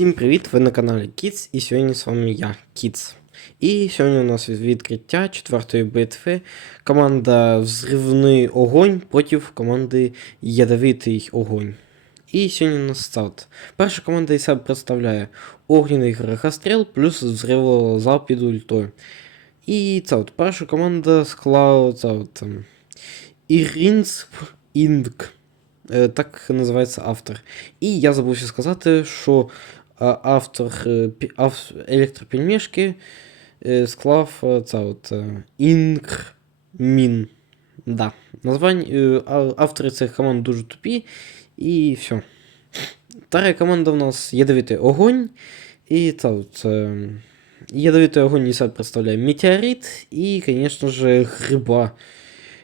Всім привіт! Ви на каналі Kids і сьогодні з вами я, Kids. І сьогодні у нас відкриття четвертої битви. Команда Взривний огонь проти команди Ядовитий огонь. І сьогодні у нас старт. Перша команда із себе представляє огняний грехостріл плюс взривозал під ультою. І це от перша команда склала це от, Ірінс Інк. Е, Так називається автор. І я забувся сказати, що автор е, електропельмешки е, склав е, це от Інкмін. Да. Названня, автори цих команд дуже тупі. І все. Вторая команда у нас Ядовитий огонь. І це от. Ядовитий огонь і себе представляє метеорит і, звісно ж, гриба.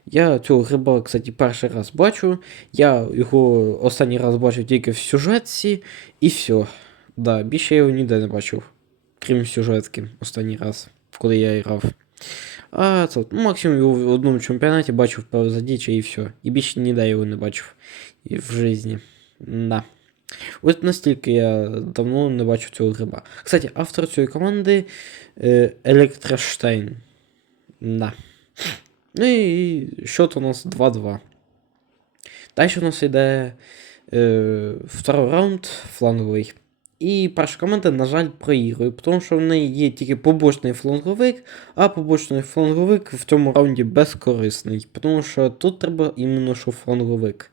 Я цього гриба, кстати, перший раз бачу. Я його останній раз бачив тільки в сюжетці, і все. Да, більше я його ніде не бачив. Крім сюжетки, останній раз, коли я грав. А це, максимум його в одному чемпіонаті бачив по задічі і все. І більше ніде його не бачив і в житті. Да. От настільки я давно не бачив цього гриба. Кстати, автор цієї команди е, Електроштейн. Да. Ну і счет у нас 2-2. Далі у нас йде е, второй раунд фланговий. І перша команда, на жаль, проігрує, тому що в неї є тільки побочний фланговик, а побочний фланговик в цьому раунді безкорисний. Тому що тут треба іменно що фланговик.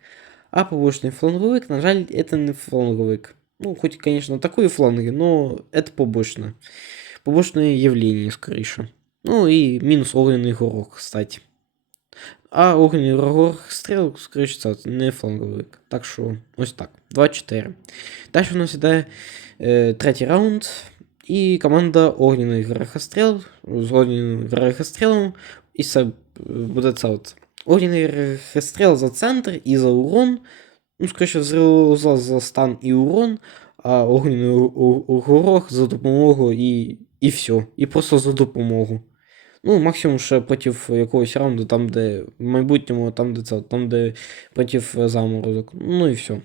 А побочний фланговик, на жаль, це не фланговик. Ну, хоч, звісно, такої фланги, але це побочне. Побочне явлення, скоріше. Ну і мінус огненний горох, кстати. А огненний горох стріл, скоріше, це не фланговик. Так що, ось так. 2-4. Далі у нас іде е, третій раунд. І команда Огняний Грехостріл з Огняним Грехострілом. І це буде це от. Огняний Грехостріл за центр і за урон. Ну, скоріше, за, за стан і урон, а у- горох за допомогу і, і все. І просто за допомогу. Ну, максимум ще проти якогось раунду, там, де в майбутньому, там, де це, там, де проти е, заморозок. Ну і все.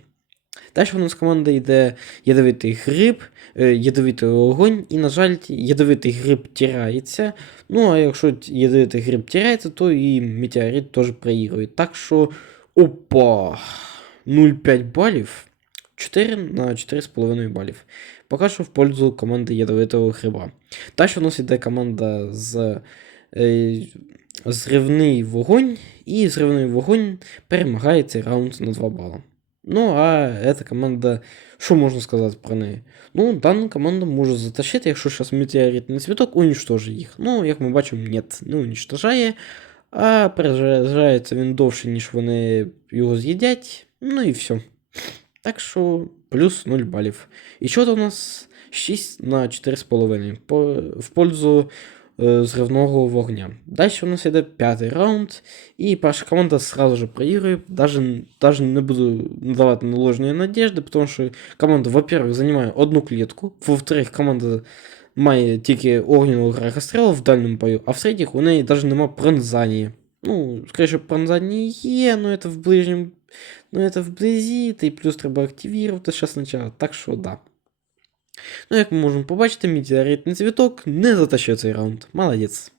Далі у нас команда йде ядовитий гриб, е, ядовитий огонь, і, на жаль, ядовитий гриб тирається. Ну, а якщо ядовитий гриб тирається, то і метеорит теж проігрує. Так що, опа! 0,5 балів. 4 на 4,5 балів. Поки що в пользу команди ядовитого гриба. Далі у нас йде команда з зривний вогонь, і зривний вогонь перемагає цей раунд на 2 бала. Ну, а эта команда, що можна сказати про неї? Ну, дана команда може затащити, якщо зараз метеоритний цвіток уничтожить їх. Ну, як ми бачимо, ні, не уничтожає, а перезаряджається він довше, ніж вони його з'їдять. Ну і все. Так що плюс 0 балів. І що то у нас 6 на 4,5 по, в пользу е, зривного вогня. Далі у нас йде п'ятий раунд, і перша команда сразу же проігрує. Даже, даже не буду надавати наложної надежди, тому що команда, во-первых, займає одну клітку, во-вторых, команда має тільки огняного грехострілу в дальньому бою, а в-третіх, у неї навіть немає пронзання. Ну, скоріше, пронзання є, но це в ближньому. Ну, це вблизі, та й плюс треба активувати ще спочатку, так що да. Ну, як ми можемо побачити, метеоритний цвіток не затащив цей раунд. Молодець.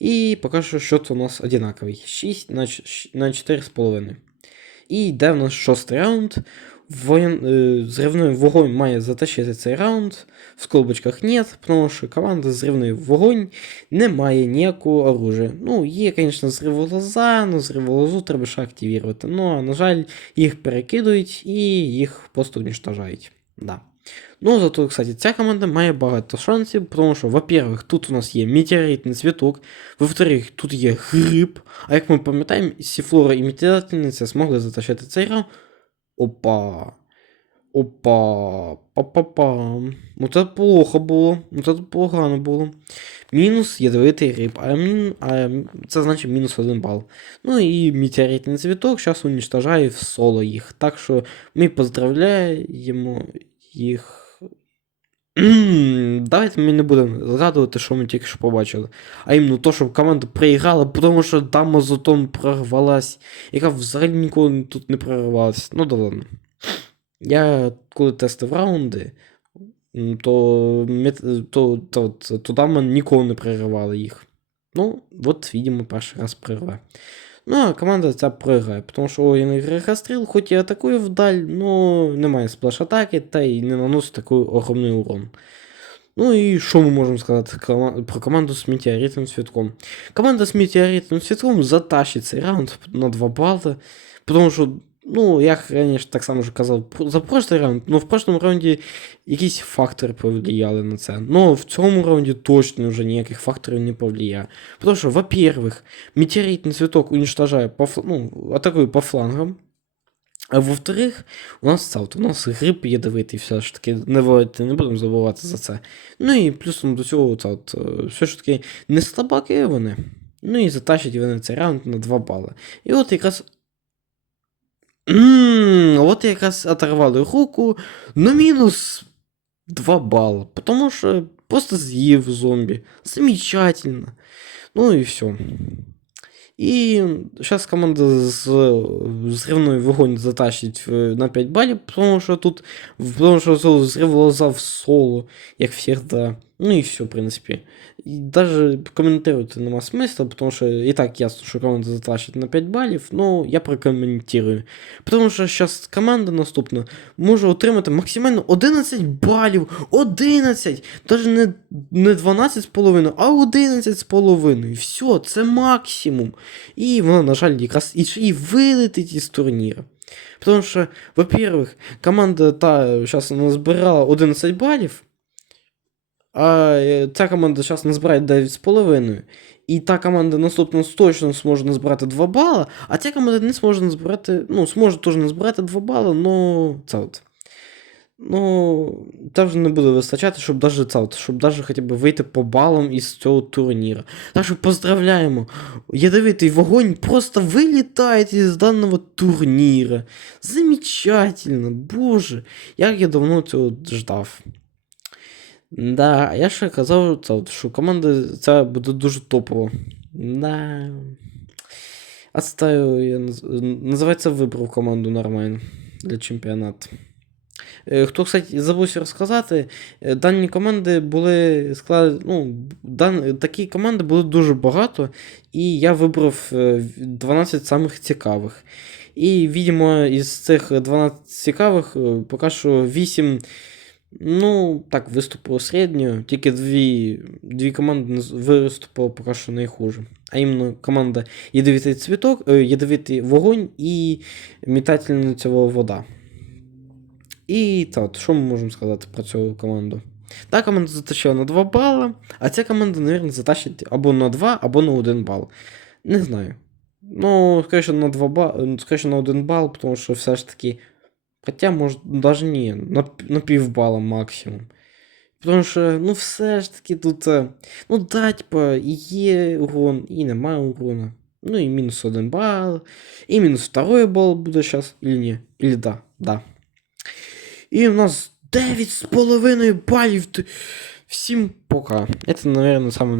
І поки що счет у нас одинаковий. 6 на, 4,5. І йде в нас шостий раунд. Воєн... е, Зривний вогонь має затащити цей раунд. В скобочках нет, тому що команда зривний вогонь не має ніякого оружия. Ну, є, звісно, зриволоза, але зриволозу треба ще активувати. Ну, а на жаль, їх перекидують і їх просто уничтожають. Да. Ну, зато, кстати, ця команда має багато шансів, тому що, во-первых, тут у нас є метеоритний цвіток, во-вторых, тут є гриб. А як ми пам'ятаємо, Сіфлора і метеоритниця змогли затащити цей раунд. Опа. Опа. Па-па-пам. Ну це плохо було. Ну це погано було. Мінус ядовитий гриб. А, а це значить мінус один бал. Ну і метеоритний цвіток зараз уничтожає в соло їх. Так що ми поздравляємо їх. Давайте ми не будемо згадувати, що ми тільки що побачили. А іменно то, що команда проіграла, тому що дама Зотон прорвалась, яка взагалі ніколи тут не прорвалась. Ну да ладно. Я коли тестив раунди, то, то, то, то, туди ми ніколи не проривали їх. Ну, от, видимо, перший раз прорве. Ну, а команда ця програє, тому що Огненний грехостріл, хоч і атакує вдаль, ну немає сплеш-атаки та й не наносить такий огромний урон. Ну і що ми можемо сказати про команду з метеоритним святком? Команда з метеоритним святком затащить цей раунд на 2 бали, тому що, ну, я раніше так само вже казав про- за прошлий раунд, ну в прошлому раунді якісь фактори повлияли на це. Ну, в цьому раунді точно вже ніяких факторів не повлияє. Потому що, во-первых, метеоритный цветок уничтожає по, фл- ну, атакує по флангам. А во-вторых, у нас цаут, у нас гриб ядовитий все ж таки, не, вводити, не будемо забувати за це. Ну і плюсом до цього цаут, е, все ж таки не слабаки вони. Ну і затащать вони цей раунд на 2 бали. І от якраз. От якраз оторвали руку на мінус 2 бала. Потому що просто з'їв зомбі. Замечательно. Ну і все. І зараз команда з зривної вогонь затащить е, на 5 балів, тому що тут тому що зрив лоза в соло, як завжди. Ну і все, в принципі. І навіть коментувати нема смисла, тому що і так ясно, що команда затащить на 5 балів, ну я прокоментую. Тому що зараз команда наступна може отримати максимально 11 балів. 11! Навіть не, не 12,5, а 11,5. Все, це максимум. І вона, на жаль, якраз і, і вилетить із турніру. Тому що, во-первых, команда та зараз назбирала 11 балів, а е, ця команда зараз назбирає 9,5. І та команда наступна точно зможе назбирати 2 бала, а ця команда не зможе назбирати, ну, зможе теж назбирати 2 бали, но це от. Ну, теж не буде вистачати, щоб даже це, щоб даже хоча б вийти по балам із цього турніру. Так що поздравляємо! Ядовитий вогонь просто вилітає із даного турніра. Замечательно, боже, як я давно цього ждав. Да, я ще казав, що команда ця буде дуже топова. Да. Отстаю, я наз- називається вибрав команду нормально для чемпіонату. Е, Хто, кстати, забувся розказати, е, дані команди були складені, ну, дан, такі команди були дуже багато, і я вибрав е, 12 самих цікавих. І, видимо, із цих 12 цікавих е, поки що 8, ну, так, виступило середньо, тільки дві, дві команди виступили поки що найхуже. А іменно команда Ядовитий цвіток, е, Ядовитий вогонь і Метательниця вода. І так, що ми можемо сказати про цю команду? Та команда затащила на 2 бала, а ця команда, мабуть, затащить або на 2, або на 1 бал. Не знаю. Ну, скоріше на 2 бал, скоріше на 1 бал, тому що все ж таки. Хоча, може, навіть ні, на, п- на півбала максимум. Тому що, ну, все ж таки тут. е, Ну, да, типа, і є урон, і немає урона. Ну, і мінус 1 бал, і мінус 2 бал буде зараз, или ні? Или да, да. І у нас 9,5 балів. Ти- Всім пока. Это, наверное, самое